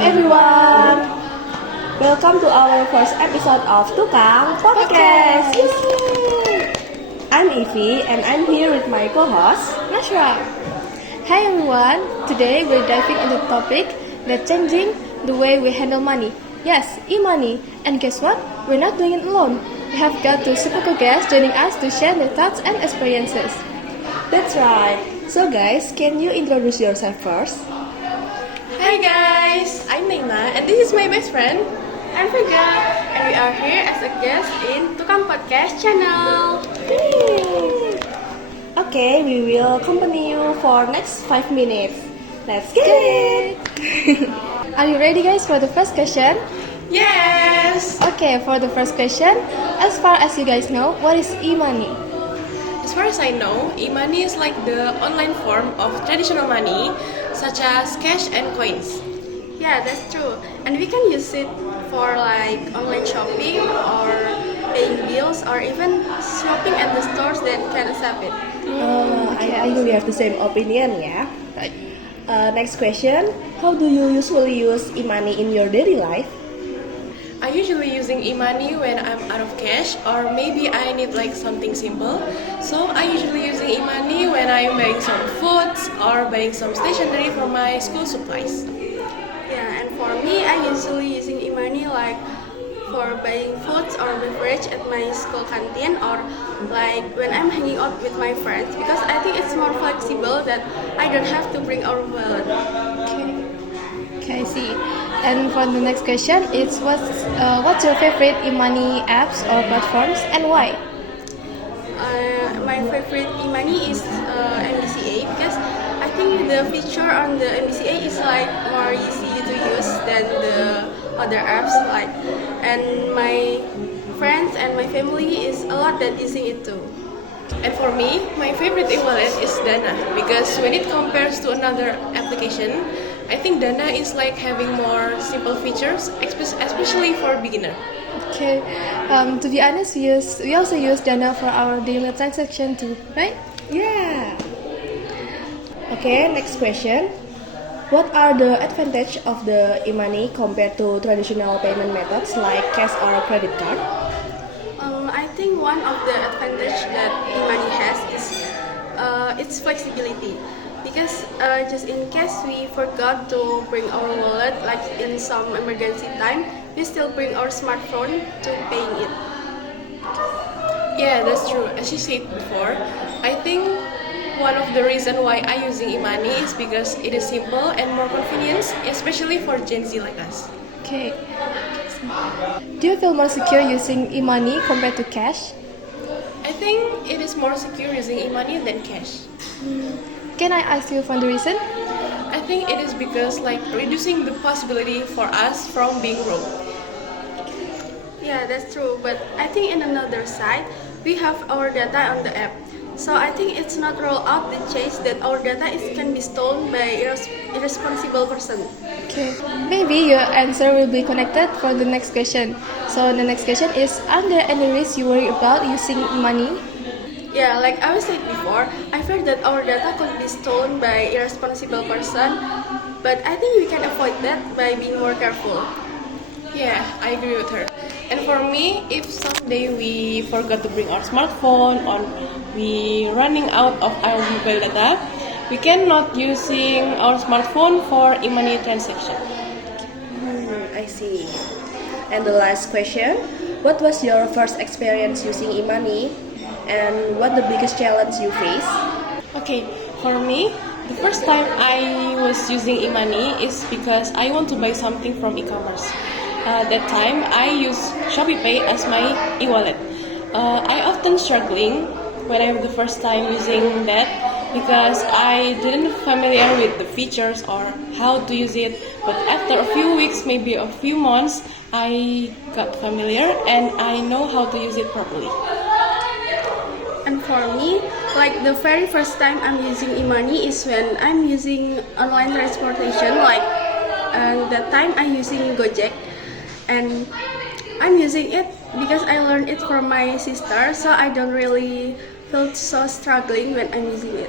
everyone! Welcome to our first episode of Tukang Podcast! Yay! I'm Evie and I'm here with my co-host Nashra. Hi everyone, today we're diving into the topic that changing the way we handle money. Yes, e-money. And guess what? We're not doing it alone. We have got two super cool guests joining us to share their thoughts and experiences. That's right! So guys, can you introduce yourself first? Hi guys, I'm Naima and this is my best friend. I'm Vega and we are here as a guest in Tukang Podcast channel. Okay, we will accompany you for next 5 minutes. Let's get it! Are you ready guys for the first question? Yes! Okay, for the first question, as far as you guys know, what is e-money? As far as I know, e-money is like the online form of traditional money such as cash and coins. Yeah, that's true. And we can use it for like online shopping or paying bills or even shopping at the stores that can accept it. I think we have the same opinion, yeah? Right. Next question. How do you usually use e-money in your daily life? I usually using e-money when I'm out of cash or maybe I need like something simple. So I usually using e-money when I'm buying some foods or buying some stationery for my school supplies. Yeah, and for me, I usually using e-money like for buying foods or beverage at my school canteen or like when I'm hanging out with my friends because I think it's more flexible that I don't have to bring our wallet. Okay, I see. And for the next question, it's what's your favorite e-money apps or platforms and why? My favorite e-money is MBCA because I think the feature on the MBCA is like more easy to use than the other apps like, and my friends and my family is a lot that using it too. And for me, my favorite e-wallet is Dana because when it compares to another application, I think Dana is like having more simple features, especially for beginner. Okay, to be honest, we also use Dana for our daily transaction too, right? Yeah. Okay, next question. What are the advantages of the e-money compared to traditional payment methods like cash or credit card? I think one of the advantage that e-money has is its flexibility. Because just in case we forgot to bring our wallet, like in some emergency time, we still bring our smartphone to paying it. Yeah, that's true. As you said before, I think one of the reason why I using e-money is because it is simple and more convenient, especially for Gen Z like us. Okay. Do you feel more secure using e-money compared to cash? I think it is more secure using e-money than cash. Can I ask you for the reason? I think it is because like reducing the possibility for us from being robbed. Yeah, that's true. But I think in another side, we have our data on the app. So I think it's not roll out the change that our data can be stolen by irresponsible person. Okay. Maybe your answer will be connected for the next question. So the next question is, are there any risks you worry about using money? Yeah, like I was saying before, I fear that our data could be stolen by irresponsible person, but I think we can avoid that by being more careful. Yeah, I agree with her. And for me, if someday we forgot to bring our smartphone or we running out of our mobile data, we cannot using our smartphone for e-money transaction. I see. And the last question, what was your first experience using e-money and what the biggest challenge you face? Okay, for me, the first time I was using e-money is because I want to buy something from e-commerce. That time I use Shopee Pay as my e-wallet. I often struggling when I'm the first time using that because I didn't familiar with the features or how to use it. But after a few weeks, maybe a few months, I got familiar and I know how to use it properly. And for me, like the very first time I'm using e-money is when I'm using online transportation, like that time I'm using Gojek, and I'm using it because I learned it from my sister, so I don't really feel so struggling when I'm using it.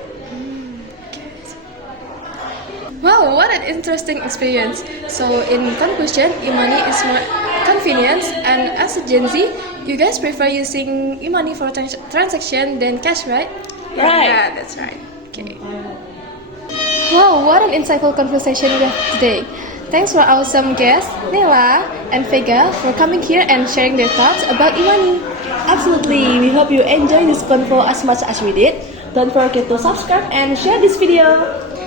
Wow, what an interesting experience. So, in conclusion, e-money is more convenient, and as a Gen Z, you guys prefer using e-money for transaction than cash, right? Right. Yeah, that's right. Okay. Wow, what an insightful conversation we have today. Thanks for our awesome guests, Nela and Vega, for coming here and sharing their thoughts about e-money. Absolutely, we hope you enjoy this convo as much as we did. Don't forget to subscribe and share this video.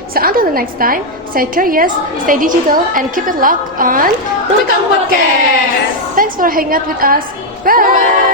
So until the next time, stay curious, stay digital, and keep it locked on Tukang Podcast. Thanks for hanging out with us. Bye!